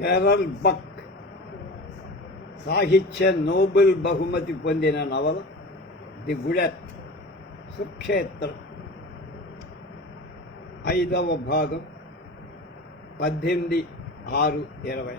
Pearl బక్. సాహిత్య Nobel బహుమతి పొందిన నవల ది గుడెత్ సుక్షేత్రం. ఐదవ భాగం పద్దెనిమిది ఆరు ఇరవై.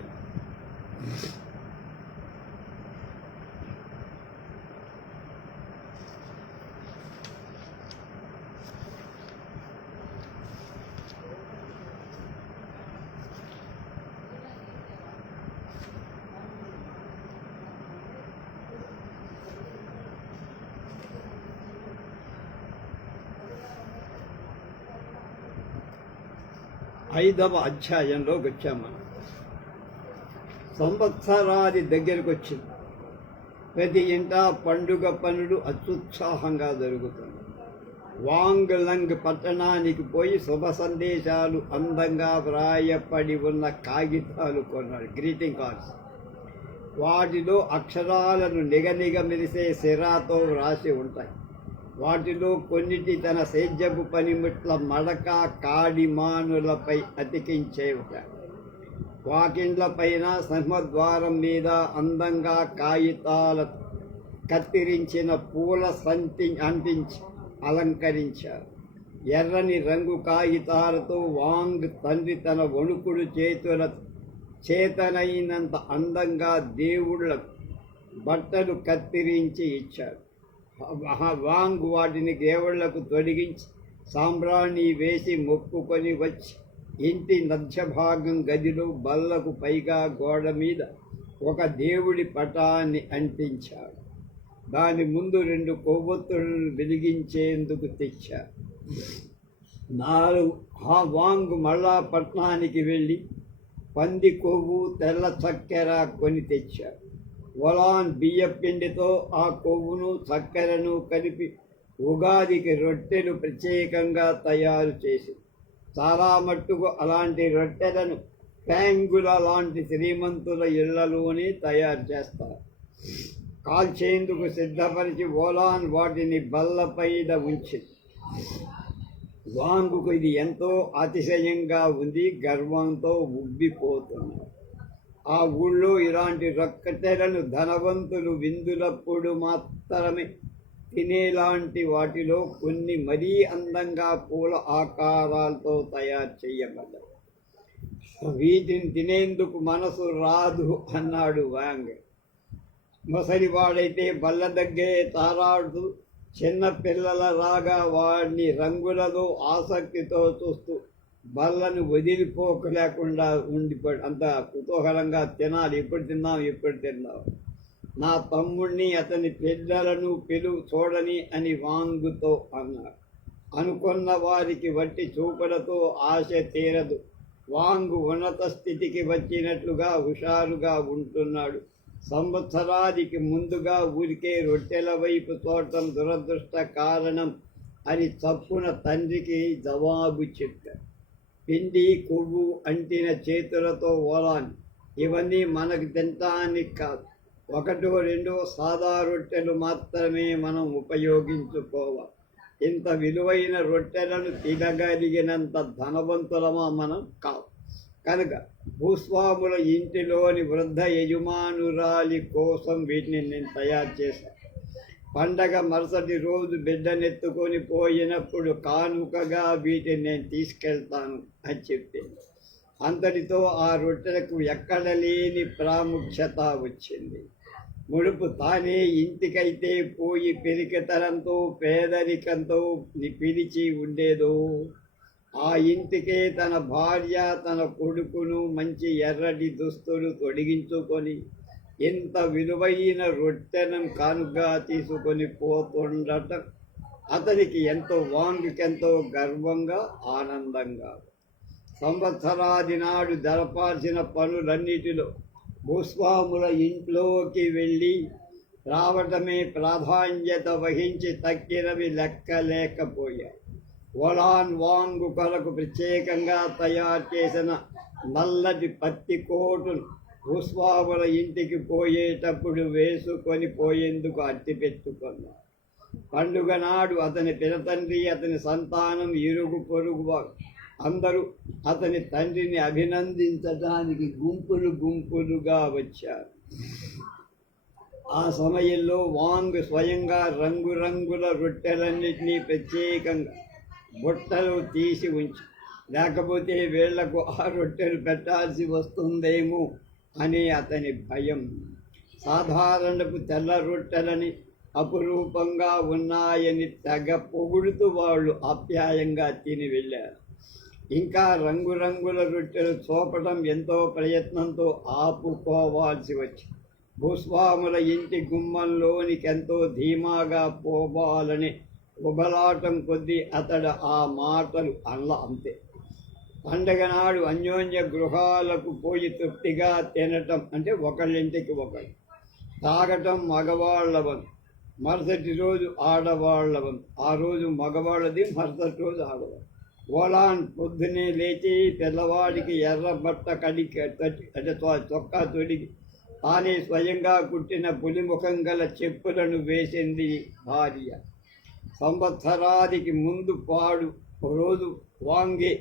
ఐదవ అధ్యాయంలోకి వచ్చాం మనం. సంవత్సరాది దగ్గరకు వచ్చింది ప్రతి ఇంట పండుగ పనులు అత్యుత్సాహంగా జరుగుతుంది. వాంగ్లంగ్ పట్టణానికి పోయి శుభ సందేశాలు అందంగా వ్రాయపడి ఉన్న కాగితాలు కొన్నాడు గ్రీటింగ్ కార్డ్స్. వాటిలో అక్షరాలను నిగనిగ మెరిసే సిరాతో వ్రాసి ఉంటాయి. వాటిలో కొన్నిటి తన సేద్యపు పనిముట్ల మడక కాడిమానులపై అతికించేవి వాకిండ్ల పైన సింహద్వారం మీద అందంగా కాగితాల కత్తిరించిన పూల సంతి అంటించి అలంకరించారు. ఎర్రని రంగు కాగితాలతో వాంగ్ తండ్రి తన వణుకుడు చేతుల చేతనైనంత అందంగా దేవుళ్ళ బట్టలు కత్తిరించి ఇచ్చారు. వాంగ్ వాటిని దేవుళ్ళకు తొలగించి సాంబ్రాణి వేసి మొక్కుకొని వచ్చి ఇంటి మధ్య భాగం గదిలో బల్లకు పైగా గోడ మీద ఒక దేవుడి పటాన్ని అంటించాడు. దాని ముందు రెండు కొవ్వొత్తులను వెలిగించేందుకు తెచ్చారు నాలుగు ఆ వాంగ్ మళ్ళా పట్నానికి వెళ్ళి పంది కొవ్వు తెల్ల చక్కెర కొని తెచ్చారు ఒలాన్ బియ్యపిండితో ఆ కొవ్వును చక్కెరను కలిపి ఉగాదికి రొట్టెలు ప్రత్యేకంగా తయారు చేసి చాలా మట్టుకు అలాంటి రొట్టెలను ప్యాంగుల లాంటి శ్రీమంతుల ఇళ్ళలోనే తయారు చేస్తారు. కాల్చేందుకు సిద్ధపరిచి ఓలాన్ వాటిని బల్లపైన ఉంచింది వాంగుకు ఇది ఎంతో అతిశయంగా ఉంది గర్వంతో ఉబ్బిపోతున్నారు ఆ ఊళ్ళో ఇలాంటి రొక్కటెలను ధనవంతులు విందులప్పుడు మాత్రమే తినేలాంటి వాటిలో కొన్ని మరీ అందంగా పూల ఆకారాలతో తయారు చేయబడ్డాయి. వీటిని తినేందుకు మనసు రాదు అన్నాడు వాంగ్. ముసలివాడైతే బల్ల దగ్గరే తారాడుతూ చిన్న పిల్లల రాగా వాడిని రంగులతో ఆసక్తితో చూస్తూ బల్లను వదిలిపోక లేకుండా ఉండి అంత కుతూహలంగా తినాలి. ఎప్పుడు తిన్నాం ఎప్పుడు తిన్నాం నా తమ్ముడిని అతని పిల్లలను పిలువు చూడని అని వాంగుతో అన్నాడు. అనుకున్న వారికి వట్టి చూపులతో ఆశ తీరదు. వాంగు ఉన్నత స్థితికి వచ్చినట్లుగా హుషారుగా ఉంటున్నాడు. సంవత్సరాదికి ముందుగా ఊరికే రొట్టెల వైపు చూడటం దురదృష్ట కారణం అని చప్పున తండ్రికి జవాబు చెప్పారు పిండి కొవ్వు అంటిన చేతులతో ఓలాని. ఇవన్నీ మనకు తినటానికి కాదు. ఒకటో రెండో సాదా రొట్టెలు మాత్రమే మనం ఉపయోగించుకోవాలి. ఇంత విలువైన రొట్టెలను తినగలిగినంత ధనవంతులమా మనం? కావు కనుక భూస్వాముల ఇంటిలోని వృద్ధ యజమానురాలి కోసం వీటిని నేను తయారు చేశాను. పండగ మరుసటి రోజు బిడ్డనెత్తుకొని పోయినప్పుడు కానుకగా వీటిని నేను తీసుకెళ్తాను అని చెప్పింది. అంతటితో ఆ రొట్టెలకు ఎక్కడ లేని ప్రాముఖ్యత వచ్చింది. ముడుపు తానే ఇంటికైతే పోయి పెరికితనంతో పేదరికంతో పిలిచి ఉండేదో. ఆ ఇంటికే తన భార్య తన కొడుకును మంచి ఎర్రటి దుస్తులు తొడిగించుకొని ఇంత విలువైన రొట్టెనం కానుగా తీసుకొని పోతుండటం. అతనికి ఎంతో వాంగుకెంతో గర్వంగా ఆనందంగా. సంవత్సరాది నాడు జరపాల్సిన పనులన్నిటిలో భూస్వాముల ఇంట్లోకి వెళ్ళి రావటమే ప్రాధాన్యత వహించి తక్కినవి లెక్కలేకపోయాయి. ఒలాన్ వాంగు కొరకు ప్రత్యేకంగా తయారు చేసిన నల్లటి పత్తి కోటును భూస్వాముల ఇంటికి పోయేటప్పుడు వేసుకొని పోయేందుకు అట్టి పెట్టుకున్నాడు పండుగ నాడు అతని పినతండ్రి అతని సంతానం ఇరుగు పొరుగు అందరూ అతని తండ్రిని అభినందించడానికి గుంపులు గుంపులుగా వచ్చారు. ఆ సమయంలో వాంగ్ స్వయంగా రంగురంగుల రొట్టెలన్నింటినీ ప్రత్యేకంగా బుట్టలు తీసి ఉంచి లేకపోతే వీళ్ళకు ఆ రొట్టెలు పెట్టాల్సి వస్తుందేమో అని అతని భయం. సాధారణపు తెల్ల రొట్టెలని అపురూపంగా ఉన్నాయని తెగ పొగుడుతూ వాళ్ళు ఆప్యాయంగా తిని వెళ్ళారు. ఇంకా రంగురంగుల రొట్టెలు చూపడం ఎంతో ప్రయత్నంతో ఆపుకోవాల్సి వచ్చింది. భూస్వాముల ఇంటి గుమ్మంలోనికి ఎంతో ధీమాగా పోవాలని ఉబలాటం కొద్దీ అతడు ఆ మాటలు అల్ల అంతే. పండగ నాడు అన్యోన్య గృహాలకు పోయి తృప్తిగా తినటం అంటే ఒకళ్ళింటికి ఒకళ్ళు. తాగటం మగవాళ్ళవన్ మరుసటి రోజు ఆడవాళ్ళవన్ ఆ రోజు మగవాళ్ళది మరుసటి రోజు ఆడవాళ్ళు ఓలాన్ పొద్దునే లేచి పిల్లవాడికి ఎర్ర బట్ట కడిగి అంటే చొక్కా తొడిగి తానే స్వయంగా కుట్టిన పులిముఖం గల చెప్పులను వేసింది భార్య. సంవత్సరాదికి ముందు పాడు రోజు వాంగే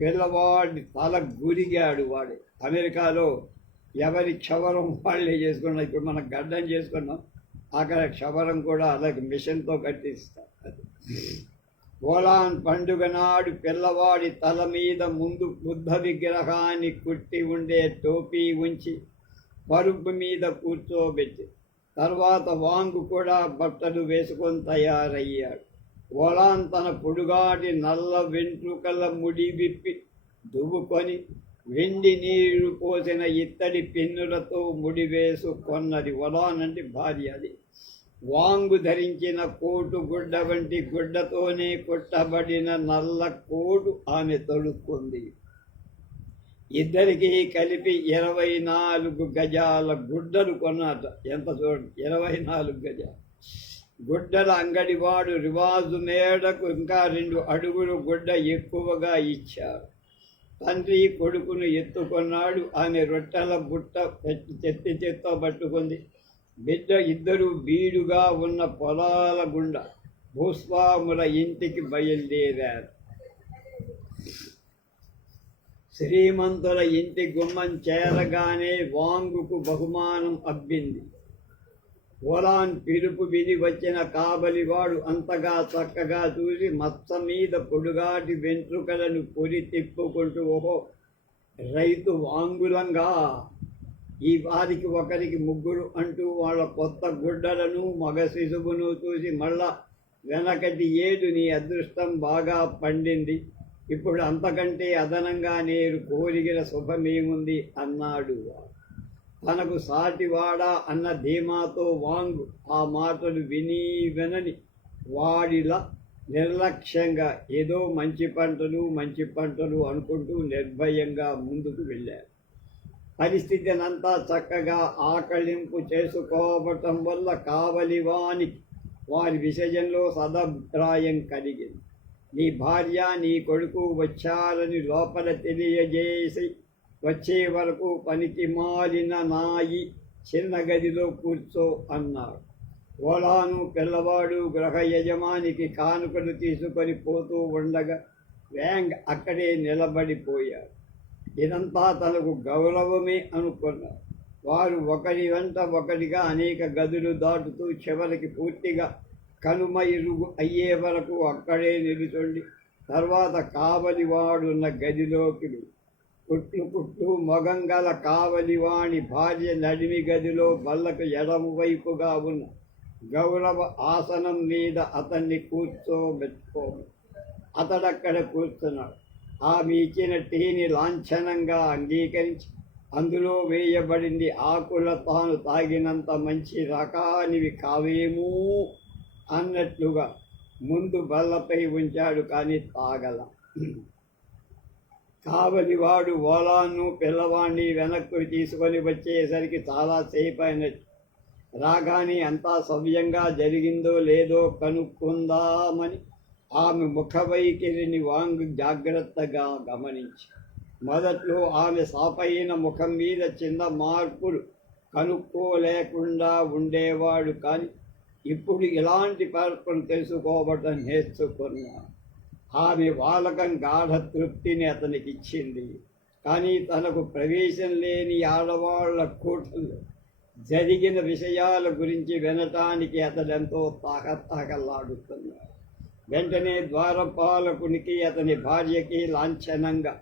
పిల్లవాడి తల గురిగాడు వాడు. అమెరికాలో ఎవరి క్షవరం వాళ్ళే చేసుకున్నాం ఇప్పుడు మనం గడ్డం చేసుకున్నాం. అక్కడ క్షవరం కూడా అలాగే మిషన్తో కట్టిస్తారు. ఓలాన్ పండుగ నాడు పిల్లవాడి తల మీద ముందు బుద్ధ విగ్రహాన్ని కుట్టి ఉండే టోపీ ఉంచి పరుపు మీద కూర్చోబెట్టి తర్వాత వాంగు కూడా బట్టలు వేసుకొని తయారయ్యాడు. ఓలాన్ తన పొడుగాటి నల్ల వెంట్రుకల ముడి విప్పి దువ్వుకొని వెండి నీరు పోసిన ఇత్తడి పిన్నులతో ముడి వేసుకొన్నది ఒలానంటే భార్య అది. వాంగు ధరించిన కోటు గుడ్డ వంటి గుడ్డతోనే కొట్టబడిన నల్ల కోటు ఆమె తొడుక్కుంది ఇద్దరికి కలిపి ఇరవై నాలుగు గజాల గుడ్డలు కొన్నట ఎంత చూడండి ఇరవై నాలుగు గజాలు. గుడ్డల అంగడివాడు రివాజు మేడకు ఇంకా రెండు అడుగులు గుడ్డ ఎక్కువగా ఇచ్చారు. తండ్రి కొడుకును ఎత్తుకున్నాడు. ఆమె రొట్టెల బుట్ట చెత్తి చెత్త పట్టుకుంది. బిడ్డ ఇద్దరు బీడుగా ఉన్న పొలాల గుండా భూస్వాముల ఇంటికి బయలుదేరారు. శ్రీమంతుల ఇంటి గుమ్మం చేరగానే వాంగుకు బహుమానం అబ్బింది. ఓలాన్ పిలుపు విని వచ్చిన కాబలివాడు అంతగా చక్కగా చూసి మత్స మీద పొడుగాటి వెంట్రుకలను పొడి తిప్పుకుంటూ ఓహో రైతు వాంగులంగా. ఈ వారికి ఒకరికి ముగ్గురు అంటూ వాళ్ళ కొత్త గుడ్డలను మగ శిశువును చూసి మళ్ళా వెనకటి ఏడు నీ అదృష్టం బాగా పండింది. ఇప్పుడు అంతకంటే అదనంగా నేను కోరిగిన శుభమేముంది? అన్నాడు తనకు సాటివాడా అన్న ధీమాతో వాంగు ఆ మాటలు విని వినని వాడిలా నిర్లక్ష్యంగా ఏదో మంచి పంటలు మంచి పంటలు అనుకుంటూ నిర్భయంగా ముందుకు వెళ్ళారు పరిస్థితినంతా చక్కగా ఆకళింపు చేసుకోవటం వల్ల కావలివానికి వారి విషయంలో సదభిప్రాయం కలిగింది. నీ భార్య నీ కొడుకు వచ్చారని లోపల తెలియజేసి వచ్చే వరకు పనికి మాలిన నాయి చిన్న గదిలో కూర్చో అన్నారు. ఓలాను పిల్లవాడు గృహ యజమానికి కానుకలు తీసుకొని పోతూ ఉండగా వ్యాంగ్ అక్కడే నిలబడిపోయాడు. ఇదంతా తనకు గౌరవమే అనుకున్నారు. వారు ఒకరి వెంట ఒకటిగా అనేక గదులు దాటుతూ చివరికి పూర్తిగా కనుమ ఇరుగు అయ్యే వరకు అక్కడే నిలుచుండి తర్వాత కావలివాడున్న గదిలోకి కుట్లు కుట్లు మొగంగల కావలివాణి భార్య నడిమి గదిలో బల్లకు ఎడము వైపుగా ఉన్న గౌరవ ఆసనం మీద అతన్ని కూర్చోబెట్టుకో అతడక్కడ కూర్చున్నాడు. ఆమె ఇచ్చిన టీని లాంఛనంగా అంగీకరించి అందులో వేయబడింది ఆకుల తాను తాగినంత మంచి రకానివి కావేమూ అన్నట్లుగా ముందు బల్లపై ఉంచాడు కానీ తాగల. కావలివాడు ఓలాను పిల్లవాణ్ణి వెనక్కు తీసుకొని వచ్చేసరికి చాలా సేపు అయినట్టు రాగానే అంతా సవ్యంగా జరిగిందో లేదో కనుక్కుందామని ఆమె ముఖ వైఖరిని వాంగ్ జాగ్రత్తగా గమనించి మొదట్లో ఆమె సాపైన ముఖం మీద చిన్న మార్పులు కనుక్కోలేకుండా ఉండేవాడు కానీ ఇప్పుడు ఇలాంటి మార్పులు తెలుసుకోవటం నేర్చుకున్నాను ఆమె వాలకం గాఢ తృప్తిని అతనికి ఇచ్చింది కానీ తనకు ప్రవేశం లేని ఆడవాళ్ళ కూటల్లో జరిగిన విషయాల గురించి వినటానికి అతడెంతో తాకతాకలాడుతున్నాడు వెంటనే ద్వారపాలకునికి అతని భార్యకి లాంఛనంగా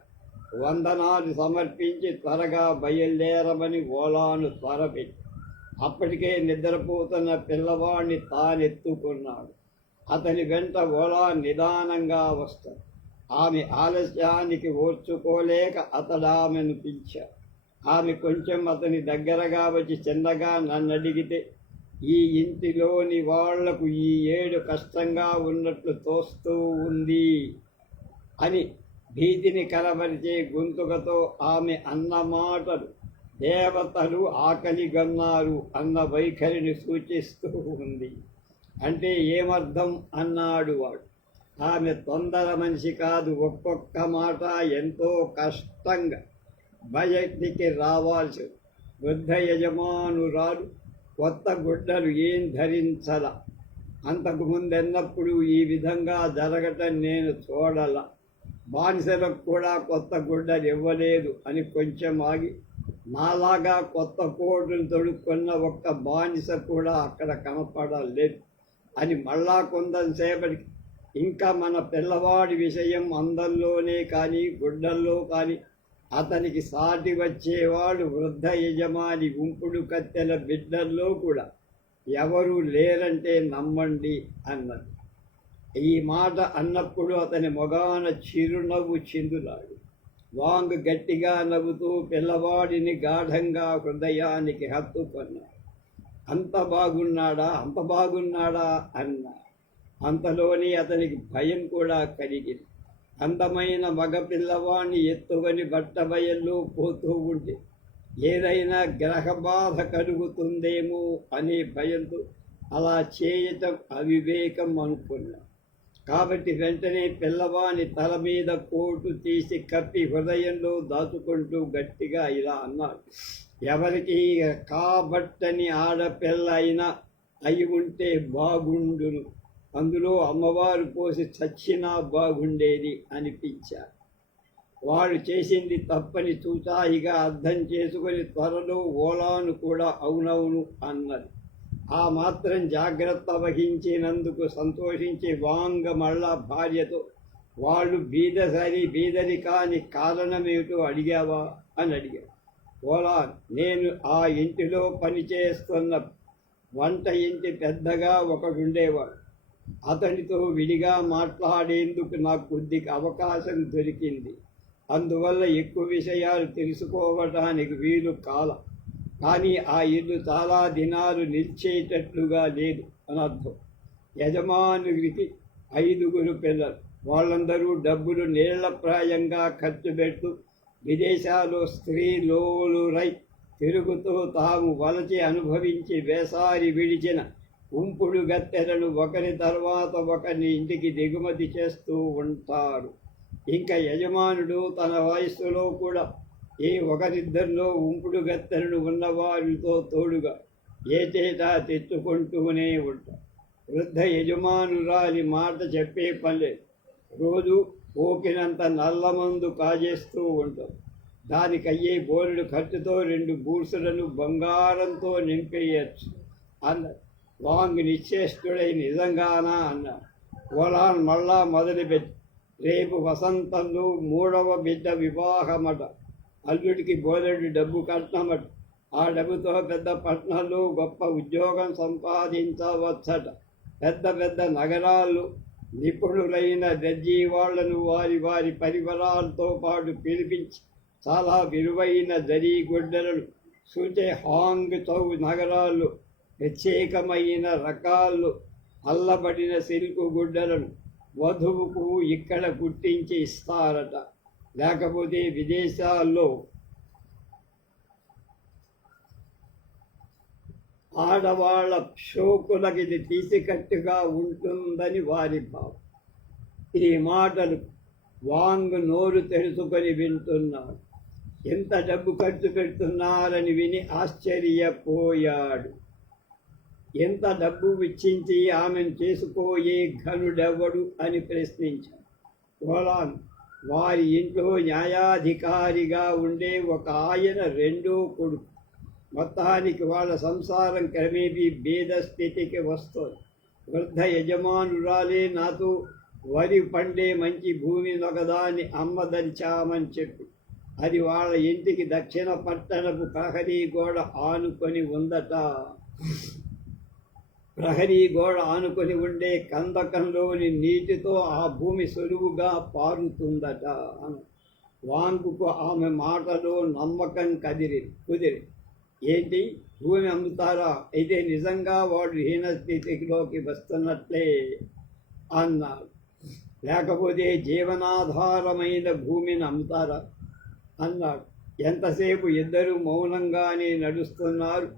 వందనాలు సమర్పించి త్వరగా బయలుదేరమని ఓలాను త్వరపెట్టి అప్పటికే నిద్రపోతున్న పిల్లవాడిని తానెత్తుకున్నాడు. అతని వెంట ఓలా నిదానంగా వస్తాడు ఆమె ఆలస్యానికి ఓర్చుకోలేక అతడామెను పిలిచాడు ఆమె కొంచెం అతని దగ్గరగా వచ్చి చిన్నగా నన్ను అడిగితే ఈ ఇంటిలోని వాళ్ళకు ఈ ఏడు కష్టంగా ఉన్నట్లు తోస్తూ ఉంది అని భీతిని కలవరిచే గొంతుకతో ఆమె అన్న మాటలు దేవతలు ఆకలిగన్నారు అన్న వైఖరిని సూచిస్తూ ఉంది. అంటే ఏమర్థం అన్నాడు వాడు. ఆమె తొందర మనిషి కాదు ఒక్కొక్క మాట ఎంతో కష్టంగా. బయటికి రావాల్సి వృద్ధ యజమానురాలు కొత్త గుడ్డలు ఏం ధరించల? అంతకు ముందెన్నప్పుడు ఈ విధంగా జరగటం నేను చూడల. బానిసలకు కూడా కొత్త గుడ్డలు ఇవ్వలేదు అని కొంచెం ఆగి నాలాగా కొత్త కోటును తొడుక్కున్న ఒక్క బానిస కూడా అక్కడ కనపడలేదు. అని మళ్ళా కొంతసేపటికి ఇంకా మన పిల్లవాడి విషయం అందరిలోనే కానీ గుడ్డల్లో కానీ అతనికి సాటి వచ్చేవాడు వృద్ధ యజమాని ఉంపుడు కత్తెల బిడ్డల్లో కూడా ఎవరూ లేరంటే నమ్మండి అన్నది. ఈ మాట అన్నప్పుడు అతని మొగాన చిరునవ్వు చిందులాడు. వాంగ్ గట్టిగా నవ్వుతూ పిల్లవాడిని గాఢంగా హృదయానికి హత్తుకున్నాడు. అంత బాగున్నాడా అంత బాగున్నాడా అన్నా. అంతలోని అతనికి భయం కూడా కలిగింది. అందమైన మగ పిల్లవాణ్ణి ఎత్తుకొని బట్టబయల్లో పోతూ ఉంటే ఏదైనా గ్రహ బాధ కలుగుతుందేమో అనే భయంతో అలా చేయటం అవివేకం అనుకున్నా. కాబట్టి వెంటనే పిల్లవాని తల మీద కోటు తీసి కప్పి హృదయంలో దాచుకుంటూ గట్టిగా ఇలా అన్నాడు. ఎవరికి కాబట్టని ఆడపిల్ల అయినా అయి ఉంటే బాగుండును. అందులో అమ్మవారు పోసి చచ్చినా బాగుండేది అనిపించారు. వాడు చేసింది తప్పని చూచాయిగా అర్థం చేసుకొని త్వరలో ఓలాను కూడా అవునవును అన్నది. ఆ మాత్రం జాగ్రత్త వహించినందుకు సంతోషించి వాంగ మళ్ళా భార్యతో వాళ్ళు బీదసరి బీదరికాని కారణమేమిటో అడిగావా? అని అడిగాడు. ఓలా నేను ఆ ఇంటిలో పనిచేస్తున్న వంట ఇంటి పెద్దగా ఒకడుండేవాడు. అతనితో విడిగా మాట్లాడేందుకు నాకు కొద్దిగా అవకాశం దొరికింది. అందువల్ల ఎక్కువ విషయాలు తెలుసుకోవటానికి వీలు కాల. కానీ ఆ ఇల్లు చాలా దినాలు నిలిచేటట్లుగా లేదు అనర్థం. యజమానుడికి ఐదుగురు పిల్లలు. వాళ్ళందరూ డబ్బులు నీళ్ళప్రాయంగా ఖర్చు పెడుతూ విదేశాల్లో స్త్రీలోలురై తిరుగుతూ తాము వలచి అనుభవించి వేసారి విడిచిన ఉంపుడు గత్తెలను ఒకరి తర్వాత ఒకరిని ఇంటికి దిగుమతి చేస్తూ ఉంటారు. ఇంకా యజమానుడు తన వయస్సులో కూడా ఈ ఒకరిద్దరిలో ఉంపుడు గత్తెలను ఉన్నవారితో తోడుగా ఏటేటా తెచ్చుకుంటూనే ఉంటారు. వృద్ధ యజమానురాలి మాట చెప్పే పనిలేదు రోజు పోకినంత నల్లమందు కాజేస్తూ ఉంటాం. దానికి అయ్యే ఖర్చుతో రెండు బూసులను బంగారంతో నింపేయచ్చు అన్నారు వాంగ్ నిశ్చేష్టుడై నిజంగానా అన్న ఓలాన్ మళ్ళా మొదలుపెట్టి రేపు వసంతంలో మూడవ బిడ్డ వివాహమట. అల్లుడికి బోలెడు డబ్బు కట్నమట. ఆ డబ్బుతో పెద్ద పట్టణంలో గొప్ప ఉద్యోగం సంపాదించవచ్చట. పెద్ద పెద్ద నగరాలు నిపుణులైన దర్జీ వాళ్ళను వారి వారి పరివరాలతో పాటు పిలిపించి చాలా విలువైన జరీ గుడ్డలను సూచే హాంగ్ చౌ నగరాలు ప్రత్యేకమైన రకాలు అల్లబడిన సిల్కు గుడ్డలను వధువుకు ఇక్కడ గుర్తించి ఇస్తారట. లేకపోతే విదేశాల్లో ఆడవాళ్ళ షోకులకి ఇది తీసికట్టుగా ఉంటుందని వారి భావం. ఈ మాటలు వాంగ్ నోరు తెరుచుకొని వింటున్నాడు. ఎంత డబ్బు ఖర్చు పెడుతున్నారని విని ఆశ్చర్యపోయాడు. ఎంత డబ్బు వెచ్చించి ఆమెను చేసుకోయే ఘనుడెవడు అని ప్రశ్నించాడు. కోలాన్ వారి ఇంట్లో న్యాయాధికారిగా ఉండే ఒక ఆయన రెండో కొడుకు. మొత్తానికి వాళ్ళ సంసారం క్రమేపీ భేద స్థితికి వస్తుంది. వృద్ధ యజమానురాలే నాతో వరి పండే మంచి భూమి నొకదాన్ని అమ్మదలిచామని చెప్పి. అది వాళ్ళ ఇంటికి దక్షిణ పట్టణపు ప్రహరీ గోడ ఆనుకొని ఉందట. ప్రహరీ గోడ ఆనుకొని ఉండే కందకంలోని నీటితో ఆ భూమి సులువుగా పారుతుందట అను. వాంకుకు ఆమె మాటలో నమ్మకం కదిరి కుదిరి. ఏంటి? భూమి అమ్ముతారా? అయితే నిజంగా వాడు హీన స్థితిలోకి వస్తున్నట్లే అన్నాడు. లేకపోతే జీవనాధారమైన భూమిని అమ్ముతారా? అన్నాడు. ఎంతసేపు ఇద్దరు మౌనంగానే నడుస్తున్నారు?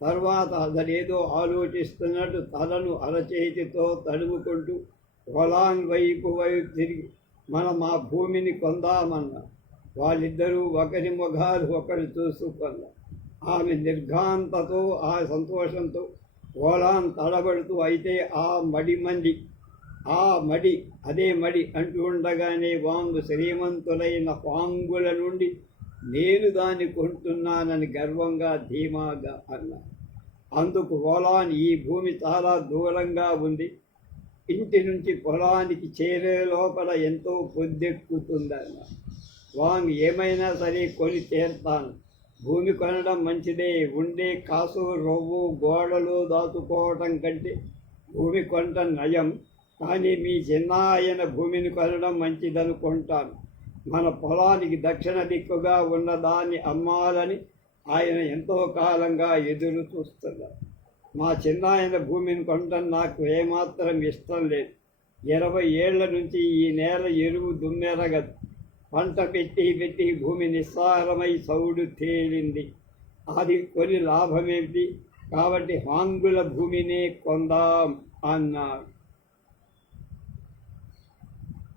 తర్వాత అతడేదో ఆలోచిస్తున్నట్టు తలను అరచేతితో తడుముకుంటూ పొలాన్ వైపు వైపు తిరిగి మనం ఆ భూమిని కొందామన్నారు వాళ్ళిద్దరూ ఒకరి ముఖాలు ఒకరు చూసుకున్నారు. ఆమె నిర్ఘాంతతో ఆ సంతోషంతో ఓలాన్ తడబడుతూ అయితే ఆ మడి మంది ఆ మడి అదే మడి అంటూ ఉండగానే వాంగు శ్రీమంతులైన పాంగుల నుండి నేను దాన్ని కొంటున్నానని గర్వంగా ధీమాగా అన్నారు. అందుకు ఓలాన్ ఈ భూమి చాలా దూరంగా ఉంది. ఇంటి నుంచి పొలానికి చేరే లోపల ఎంతో పొద్దెక్కుతుందన్న వాంగ్ ఏమైనా సరే కొని తీర్తాను. భూమి కొనడం మంచిదే. ఉండే కాసు రవ్వు గోడలు దాచుకోవటం కంటే భూమి కొంట నయం. కానీ మీ చిన్నాయన భూమిని కొనడం మంచిదనుకుంటాను. మన పొలానికి దక్షిణ దిక్కుగా ఉన్నదాన్ని అమ్మాలని ఆయన ఎంతో కాలంగా ఎదురు చూస్తున్నారు. మా చిన్నాయన భూమిని కొనడం నాకు ఏమాత్రం ఇష్టం లేదు. ఇరవై ఏళ్ళ నుంచి ఈ నేల ఎరువు దుమ్మెరగదు పంట పెట్టి పెట్టి భూమి నిస్సారమై సౌడు తేలింది. అది కొని లాభమేమిటి? కాబట్టి హాంగుల భూమినే కొందాం అన్నాడు.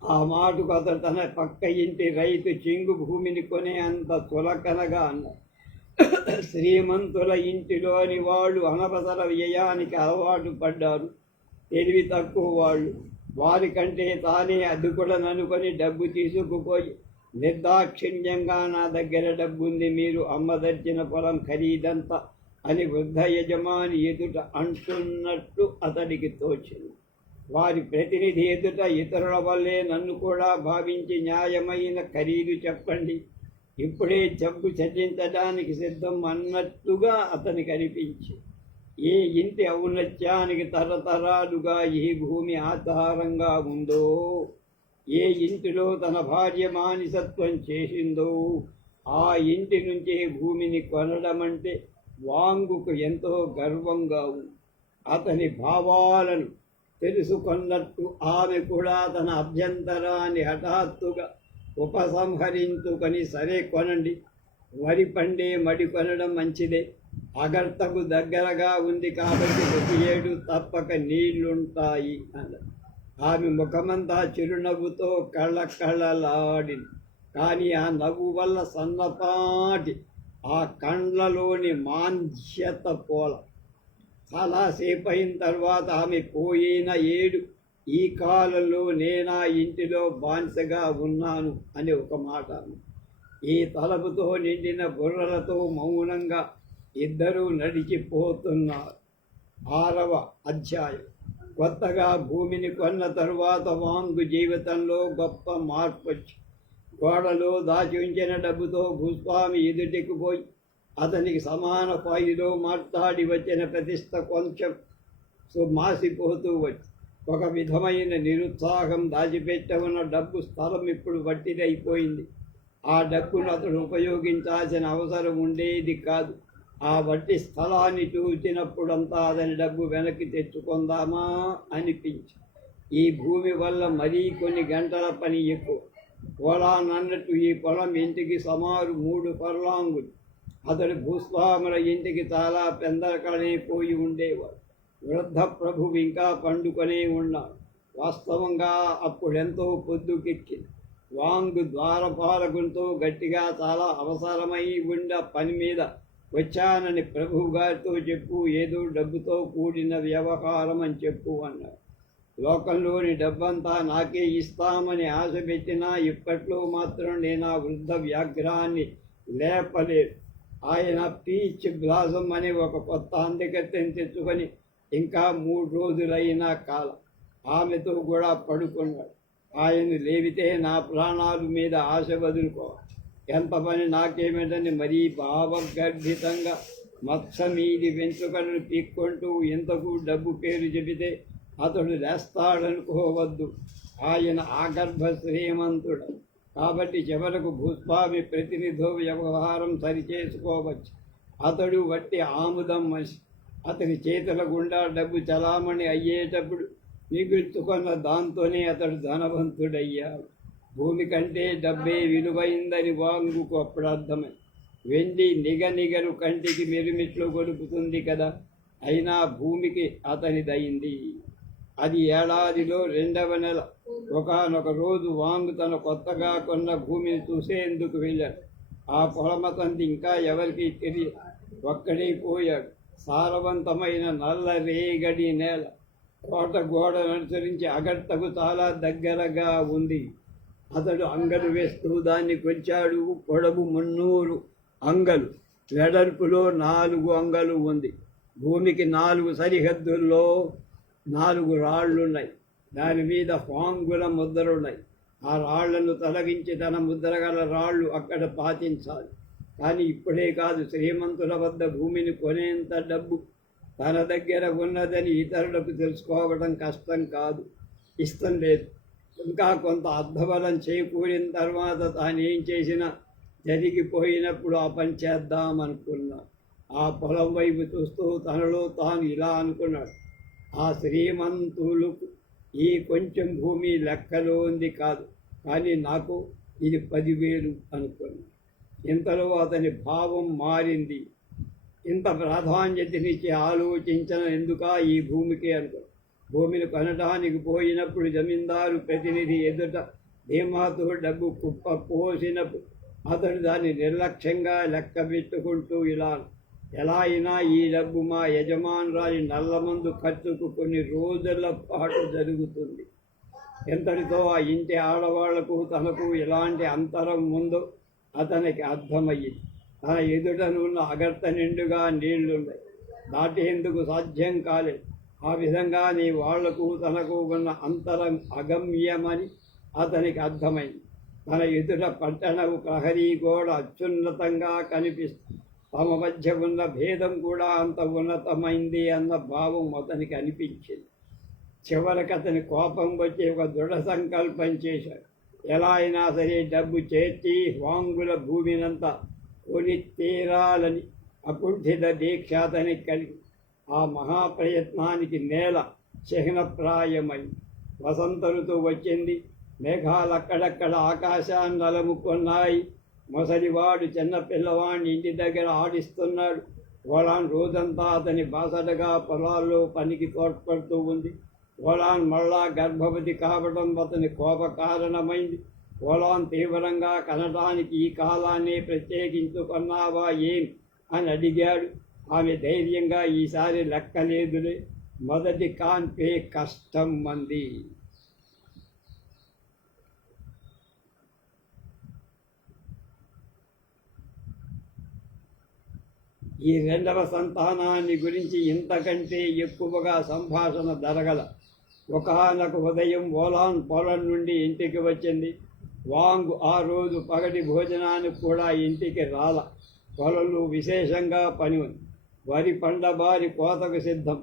ఆ మాటకు అతడు తన పక్క ఇంటి రైతు చెంగు భూమిని కొనే అంత తులకనగా అన్నాడు. శ్రీమంతుల ఇంటిలోని వాళ్ళు అనవసర వ్యయానికి అలవాటు పడ్డారు. తెలివి తక్కువ వాళ్ళు. వారికంటే తానే అద్దుకుడననుకొని డబ్బు తీసుకుపోయి నిర్దాక్షిణ్యంగా నా దగ్గర డబ్బుంది మీరు అమ్మదర్చిన పొలం ఖరీదంత అని వృద్ధ యజమాని ఎదుట అంటున్నట్టు అతడికి తోచింది. వారి ప్రతినిధి ఎదుట ఇతరుల వల్లే నన్ను కూడా భావించి న్యాయమైన ఖరీదు చెప్పండి. ఇప్పుడే జబ్బు చర్చించడానికి సిద్ధం అన్నట్టుగా అతనికి అనిపించి ఏ ఇంటి ఔన్నత్యానికి తరతరాలుగా ఈ భూమి ఆధారంగా ఉందో ఏ ఇంటిలో తన భార్య మానిసత్వం చేసిందో ఆ ఇంటి నుంచే భూమిని కొనడం అంటే వాంగుకు ఎంతో గర్వంగా అతని భావాలను తెలుసుకున్నట్టు ఆమె కూడా తన అభ్యంతరాన్ని హఠాత్తుగా ఉపసంహరించుకొని సరే కొనండి వరి పండే మడి కొనడం మంచిదే అగర్తకు దగ్గరగా ఉంది కాబట్టి ప్రతి ఏడు తప్పక నీళ్ళుంటాయి అన్నారు ఆమె ముఖమంతా చిరునవ్వుతో కళ్ళ కళ్ళలాడింది కానీ ఆ నవ్వు వల్ల సన్నపాటి ఆ కండ్లలోని మాంద్యత పోల. చాలాసేపు అయిన తర్వాత ఆమె పోయిన ఏడు ఈ కాలంలో నేనా ఇంటిలో బానిసగా ఉన్నాను అని ఒక మాట. ఈ తలపుతో నిండిన బుర్రలతో మౌనంగా ఇద్దరూ నడిచిపోతున్నారు. ఆరవ అధ్యాయం. కొత్తగా భూమిని కొన్న తరువాత వాంగు జీవితంలో గొప్ప మార్పు గోడలో దాచి ఉంచిన డబ్బుతో భూస్వామి ఎదుటికి పోయి అతనికి సమాన పాయిలో మాట్లాడి వచ్చిన ప్రతిష్ట కొంచెం మాసిపోతూ వచ్చి ఒక విధమైన నిరుత్సాహం దాచిపెట్ట ఉన్న డబ్బు స్థలం ఇప్పుడు వట్టిదైపోయింది. ఆ డబ్బును అతడు ఉపయోగించాల్సిన అవసరం ఉండేది కాదు. ఆ వట్టి స్థలాన్ని చూసినప్పుడంతా అతని డబ్బు వెనక్కి తెచ్చుకుందామా అనిపించి ఈ భూమి వల్ల మరీ కొన్ని గంటల పని ఎక్కువ. పొలాన్నట్టు ఈ పొలం ఇంటికి సుమారు మూడు పర్లాంగులు అతడు భూస్వాముల ఇంటికి చాలా పెందరకనే పోయి ఉండేవాడు. వృద్ధ ప్రభువు ఇంకా పండుకొనే ఉన్నాడు. వాస్తవంగా అప్పుడెంతో పొద్దుకెక్కింది. వాంగు ద్వారపాలకులతో గట్టిగా చాలా అవసరమై ఉండ పని మీద వచ్చానని ప్రభువు గారితో చెప్పు ఏదో డబ్బుతో కూడిన వ్యవహారం అని చెప్పు అన్నాడు. లోకంలోని డబ్బంతా నాకే ఇస్తామని ఆశ పెట్టినా ఇప్పట్లో మాత్రం నేను ఆ వృద్ధ వ్యాఘ్రాన్ని లేపలేదు. ఆయన పీచ్ బ్లాసం అనే ఒక కొత్త అందకత్తెని తెచ్చుకొని ఇంకా మూడు రోజులైనా కాలం ఆమెతో కూడా పడుకున్నాడు. ఆయన లేవితే నా ప్రాణాల మీద ఆశ వదులుకోవాలి. ఎంత పని నాకేమిటని మరీ భావగర్భితంగా మత్సమీది వెంట్రుకలను పీక్కుంటూ ఇంతకు డబ్బు పేరు చెబితే అతడు లేస్తాడనుకోవద్దు. ఆయన ఆగర్భ శ్రీమంతుడు కాబట్టి చివరకు భూస్వామి ప్రతినిధో వ్యవహారం సరిచేసుకోవచ్చు. అతడు వట్టి ఆముదం మనిషి. అతని చేతుల గుండా డబ్బు చలామణి అయ్యేటప్పుడు మిగుల్చుకున్న దాంతోనే అతడు ధనవంతుడయ్యాడు. భూమి కంటే డబ్బే విలువైందని వాంగుకు అప్పుడు అర్థమై వెండి నిగనిగరు కంటికి మెరుమిట్లు గొలుపుతుంది కదా. అయినా భూమికి అతనిదయింది అది ఏడాదిలో రెండవ నెల. ఒకనొక రోజు వాంగు తన కొత్తగా కొన్న భూమిని చూసేందుకు వెళ్ళాడు. ఆ పొలమతంది ఇంకా ఎవరికీ తెలియదు. ఒక్కడే పోయాడు. సారవంతమైన నల్ల రేగడి నేల. కోట గోడను అనుసరించి అగట్టకు చాలా దగ్గరగా ఉంది. అతడు అంగలు వేస్తూ దాన్ని కొలిచాడు. పొడవు మున్నూరు అంగలు. వెడల్పులో నాలుగు అంగలు ఉంది. భూమికి నాలుగు సరిహద్దుల్లో నాలుగు రాళ్ళున్నాయి. దాని మీద పాంగుల ముద్రలున్నాయి. ఆ రాళ్ళను తొలగించి తన ముద్రగల రాళ్ళు అక్కడ పాతించాలి. కానీ ఇప్పుడే కాదు శ్రీమంతుల వద్ద భూమిని కొనేంత డబ్బు తన దగ్గర ఉన్నదని ఇతరులకు తెలుసుకోవడం కష్టం కాదు. ఇష్టం లేదు. ఇంకా కొంత అర్ధబలం చేకూరిన తర్వాత తాను ఏం చేసినా? జరిగిపోయినప్పుడు ఆ పని చేద్దామనుకున్నా. ఆ పొలం వైపు చూస్తూ తనలో తాను ఇలా అనుకున్నాడు. ఆ శ్రీమంతులు ఈ కొంచెం భూమి లెక్కలో ఉంది కాదు కానీ నాకు ఇది పదివేలు అనుకున్నా. ఇంతలో అతని భావం మారింది. ఇంత ప్రాధాన్యతనిచ్చి ఆలోచించను ఎందుక ఈ భూమికి అనుకున్నాను భూమిని కొనడానికి పోయినప్పుడు జమీందారు ప్రతినిధి ఎదుట ధీమాతో డబ్బు కుప్ప పోసినప్పుడు అతడు దాన్ని నిర్లక్ష్యంగా లెక్క పెట్టుకుంటూ ఇలా ఎలా అయినా ఈ డబ్బు మా యజమానురాలి నల్లమందు ఖర్చుకు కొన్ని రోజుల పాటు జరుగుతుంది. ఎంతటితో ఆ ఇంటి ఆడవాళ్ళకు తనకు ఎలాంటి అంతరం ఉందో అతనికి అర్థమయ్యింది. తన ఎదుటనున్న అగర్త నిండుగా నీళ్ళున్నాయి. దాటేందుకు సాధ్యం కాలేదు. ఆ విధంగా నీ వాళ్ళకు తనకు ఉన్న అంతరం అగమ్యమని అతనికి అర్థమైంది. తన ఎదుట పట్టణపు ప్రహరీ గోడ అత్యున్నతంగా కనిపిస్తుంది తమ మధ్య ఉన్న భేదం కూడా అంత ఉన్నతమైంది అన్న భావం అతనికి అనిపించింది. చివరికి అతని కోపం వచ్చి ఒక దృఢ సంకల్పం చేశాడు. ఎలా అయినా సరే డబ్బు చేర్చి వాంగుల భూమినంతా కొని తీరాలని అకుంఠిత దీక్ష అతనికి కలిగి ఆ మహాప్రయత్నానికి నేల చిహ్నప్రాయమై. వసంత ఋతువు వచ్చింది. మేఘాలు అక్కడక్కడ ఆకాశాన్ని నలముకున్నాయి మొసలివాడు చిన్న పిల్లవాడిని ఇంటి దగ్గర ఆడిస్తున్నాడు. ఓలాన్ రోజంతా అతని బాసటగా పొలాల్లో పనికి తోడ్పడుతూ ఉంది. ఓలాన్ మళ్ళా గర్భవతి కావడం అతని కోప కారణమైంది. ఓలాన్ తీవ్రంగా కనడానికి ఈ కాలాన్ని ప్రత్యేకించుకున్నావా ఏం? అని అడిగాడు. ఆమె ధైర్యంగా ఈసారి లెక్కలేదులే. మొదటి కాన్పే కష్టం మంది. ఈ రెండవ సంతానాన్ని గురించి ఇంతకంటే ఎక్కువగా సంభాషణ జరగల. ఒకనొక ఉదయం ఓలాన్ పొలం నుండి ఇంటికి వచ్చింది. వాంగ్ ఆ రోజు పగటి భోజనానికి కూడా ఇంటికి రాల. పొలంలో విశేషంగా పని ఉంది. వరి పండబారి కోతకు సిద్ధం.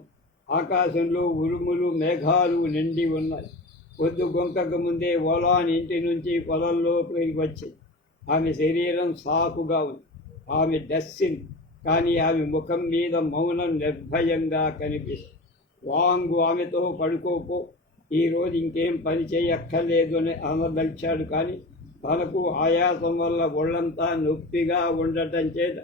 ఆకాశంలో ఉరుములు మేఘాలు నిండి ఉన్నాయి. పొద్దు గొంకకు ముందే ఓలాని ఇంటి నుంచి పొలంలోకి వచ్చి ఆమె శరీరం సాకుగా ఉంది. ఆమె డస్సింది కానీ ఆమె ముఖం మీద మౌనం నిర్భయంగా కనిపిస్తుంది. వాంగు ఆమెతో పడుకోపో ఈరోజు ఇంకేం పని చేయక్కర్లేదు అని అనదలిచాడు కానీ తనకు ఆయాసం వల్ల ఒళ్ళంతా నొప్పిగా ఉండటం చేత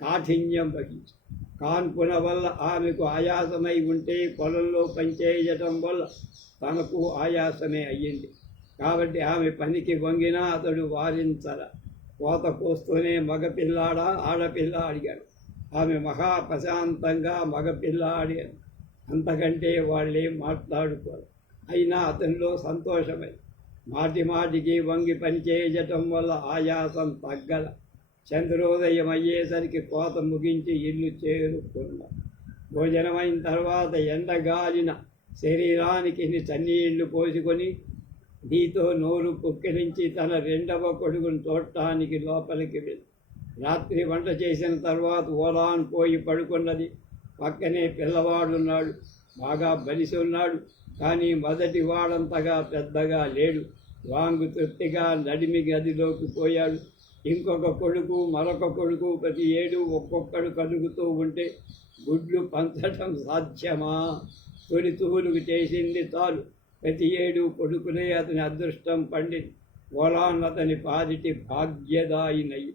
కాఠిన్యం వహించి కాన్పుల వల్ల ఆమెకు ఆయాసమై ఉంటే పొలంలో పనిచేయటం వల్ల తనకు ఆయాసమే అయ్యింది. కాబట్టి ఆమె పనికి వంగినా అతడు వారించర కోత కోస్తూనే మగపిల్లాడా ఆడపిల్ల అడిగాడు. ఆమె మహా ప్రశాంతంగా మగపిల్ల అడిగాడు. అంతకంటే వాళ్ళేం మాట్లాడుకోరు. అయినా అతనిలో సంతోషమై. మాటి మాటికి వంగి పనిచేయటం వల్ల ఆయాసం తగ్గల. చంద్రోదయం అయ్యేసరికి కోత ముగించి ఇల్లు చేరుకున్నా. భోజనమైన తర్వాత ఎండగాలిన శరీరానికి చన్నీళ్ళు పోసుకొని నీతో నోరు పుక్కిరించి తన రెండవ కొడుకును చూడటానికి లోపలికి వెళ్ళి రాత్రి వంట చేసిన తర్వాత ఓలాన్ పోయి పడుకున్నది. పక్కనే పిల్లవాడున్నాడు బాగా బలిసి ఉన్నాడు. కానీ మొదటి వాడంతగా పెద్దగా లేడు. వాంగు తృప్తిగా నడిమి గదిలోకి పోయాడు. ఇంకొక కొడుకు మరొక కొడుకు ప్రతి ఏడు ఒక్కొక్కడు కలుగుతూ ఉంటే గుడ్లు పంచడం సాధ్యమా? తొలి తూలుకు చేసింది చాలు. ప్రతి ఏడు కొడుకునే అతని అదృష్టం పండింది ఓలాన్ అతని పాదిటి భాగ్యదాయినయ్యి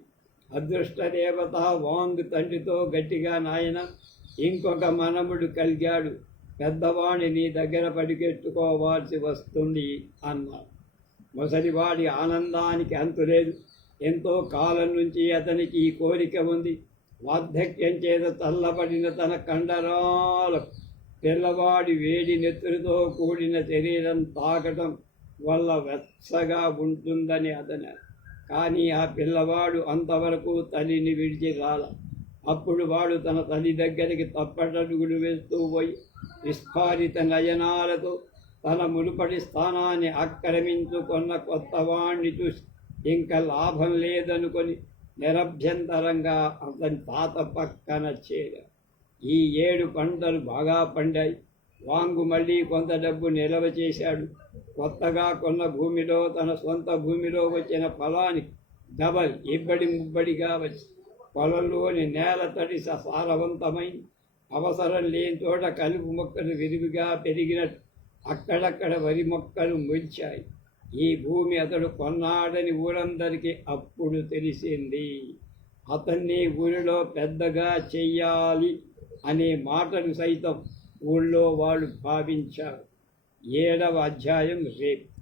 అదృష్ట దేవత వాంగ్ తండ్రితో గట్టిగా నాయన ఇంకొక మనముడు కలిగాడు. పెద్దవాణి నీ దగ్గర పడికెట్టుకోవాల్సి వస్తుంది అన్నారు ముసలివాడి ఆనందానికి అంతులేదు. ఎంతో కాలం నుంచి అతనికి ఈ కోరిక ఉంది. వార్ధక్యం చేత తల్లబడిన తన కండరాల పిల్లవాడి వేడి నెత్తురితో కూడిన శరీరం తాకటం వల్ల వెచ్చగా ఉంటుందని అతను కానీ ఆ పిల్లవాడు అంతవరకు తల్లిని విడిచి రాల. అప్పుడు వాడు తన తల్లి దగ్గరికి తప్పటడుగులు వేస్తూ పోయి విస్ఫారిత నయనాలతో తన మునుపటి స్థానాన్ని ఆక్రమించుకున్న కొత్తవాణ్ణి చూసి ఇంకా లాభం లేదనుకొని నిరభ్యంతరంగా అతని తాత పక్కన చేరారు ఈ ఏడు పంటలు బాగా పండాయి. వాంగు మళ్ళీ కొంత డబ్బు నిల్వ చేశాడు. కొత్తగా కొన్న భూమిలో తన సొంత భూమిలో వచ్చిన ఫలానికి డబల్ ఇబ్బడి ముబ్బడిగా వచ్చి పొలంలోని నేల తడి స- సారవంతమైంది అవసరం లేని చోట కలుపు మొక్కలు విరివిగా పెరిగినట్టు అక్కడక్కడ వరి మొక్కలు మొలిచాయి. ఈ భూమి అతడు కొన్నాడని ఊరందరికీ అప్పుడు తెలిసింది. అతన్ని ఊరిలో పెద్దగా చెయ్యాలి అనే మాటను సైతం ఊళ్ళో వాళ్ళు భావించారు. ఏడవ అధ్యాయం రేపు.